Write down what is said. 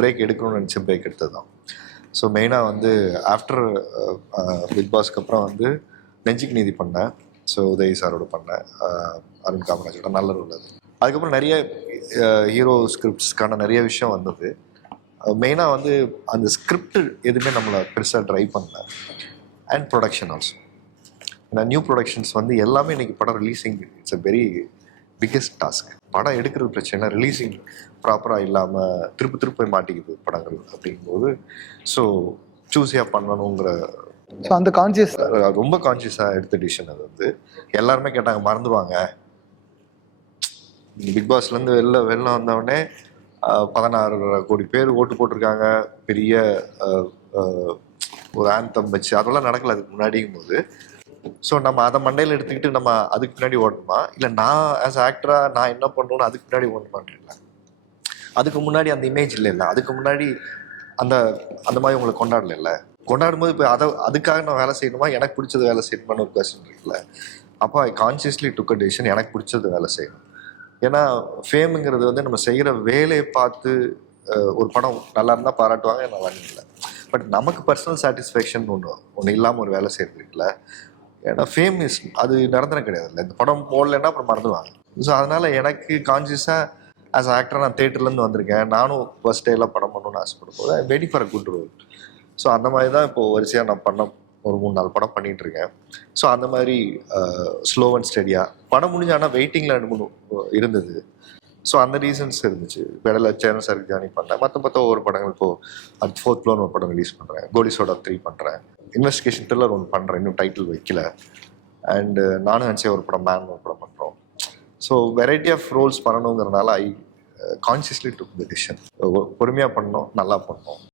Break எடுக்கணும்னு நினச்சி break எடுத்தது தான். ஸோ மெயினாக வந்து ஆஃப்டர் பிக் பாஸ்க்கு அப்புறம் வந்து நெஞ்சுக்கு நீதி பண்ணேன். ஸோ உதய் சாரோட பண்ணேன், அருண் காமராஜோட நல்ல ரோல் அது. அதுக்கப்புறம் நிறைய ஹீரோ ஸ்கிரிப்ட்ஸ்க்கான நிறைய விஷயம் வந்தது. மெயினாக வந்து அந்த ஸ்கிரிப்ட் எதுவுமே நம்மளை பெருசாக ட்ரை பண்ணல. And production also. ஏன்னா நியூ ப்ரொடக்ஷன்ஸ் வந்து எல்லாமே இன்றைக்கி படம் releasing it's a very biggest task. படம் எடுக்கிறது பிரச்சனை, ரிலீஸிங் ப்ராப்பராக இல்லாமல் திருப்பி போய் மாட்டிக்குது படங்கள் அப்படிங்கும்போது. ஸோ சூஸியாக பண்ணணுங்கிற அந்த கான்சியஸ் ரொம்ப கான்சியஸாக எடுத்த டிசிஷன் அது. வந்து எல்லாருமே கேட்டாங்க மறந்துடுவாங்க, பிக் பாஸ்லேருந்து வெளில வந்தவுடனே 16 கோடி பேர் ஓட்டு போட்டிருக்காங்க, பெரிய ஒரு ஆந்தம் வச்சு அதெல்லாம் நடக்கல அதுக்கு முன்னாடியும் போது. ஸோ நம்ம அதை மண்டையில் எடுத்துக்கிட்டு நம்ம அதுக்கு பின்னாடி ஓடணுமா, இல்லை நான் ஆஸ் ஆக்டராக நான் என்ன பண்ணணும்னு அதுக்கு பின்னாடி ஓடணுமான்னு. அதுக்கு முன்னாடி அந்த இமேஜ் இல்லை, அதுக்கு முன்னாடி அந்த அந்த மாதிரி உங்களை கொண்டாடல. கொண்டாடும் போது இப்போ அதுக்காக நான் வேலை செய்யணுமா, எனக்கு பிடிச்சது வேலை செய்யணுமான்னு ஒரு கொஸ்டின் இருக்குல்ல. அப்போ ஐ கான்சியஸ்லி டுக் அ டிசிஷன், எனக்கு பிடிச்சது வேலை செய்யணும். ஏன்னா ஃபேமுங்கிறது வந்து நம்ம செய்கிற வேலையை பார்த்து ஒரு படம் நல்லா இருந்தால் பாராட்டுவாங்க, நல்லா இல்லை. பட் நமக்கு பர்சனல் சாட்டிஸ்ஃபேக்ஷன் ஒன்று இல்லாமல் ஒரு வேலை செய்கிறது இருக்குல்ல. ஏன்னா ஃபேம் இஸ் அது நிரந்தரம் கிடையாதுல்ல. இந்த படம் போடலைன்னா அப்புறம் மறந்துடுவாங்க. ஸோ அதனால் எனக்கு கான்சியஸாக ஆஸ் ஆக்டர் நான் தேட்டர்லேருந்து வந்திருக்கேன், நானும் ஃபர்ஸ்ட் டேலாம் படம் பண்ணணும்னு ஆசைப்படும் போது I waiting for a good role. So அந்த மாதிரி தான் இப்போது வரிசையாக நான் ஒரு 3-4 படம் பண்ணிகிட்ருக்கேன். ஸோ அந்த மாதிரி ஸ்லோ அண்ட் ஸ்டடியாக படம் முடிஞ்ச, ஆனால் வெயிட்டிங்கில் 2-3 இருந்தது. ஸோ அந்த ரீசன்ஸ் இருந்துச்சு. இடையில சேனல் சாருக்கு ஜாயின் பண்ணேன். மற்ற ஒவ்வொரு படங்கள் இப்போது அது 4th ஃப்ளோர்னு ஒரு படம் ரிலீஸ் பண்ணுறேன், கோலிசோட 3 பண்ணுறேன், இன்வெஸ்டிகேஷன் த்ரில்லர் ஒன்று பண்ணுறேன், இன்னும் டைட்டில் வைக்கல. அண்டு நானும் நினச்சே ஒரு படம், மேன் ஒரு படம் பண்ணுறோம். ஸோ வெரைட்டி ஆஃப் ரோல்ஸ் பண்ணணுங்கிறனால I consciously took the decision. பொறுமையாக பண்ணணும், நல்லா பண்ணணும்.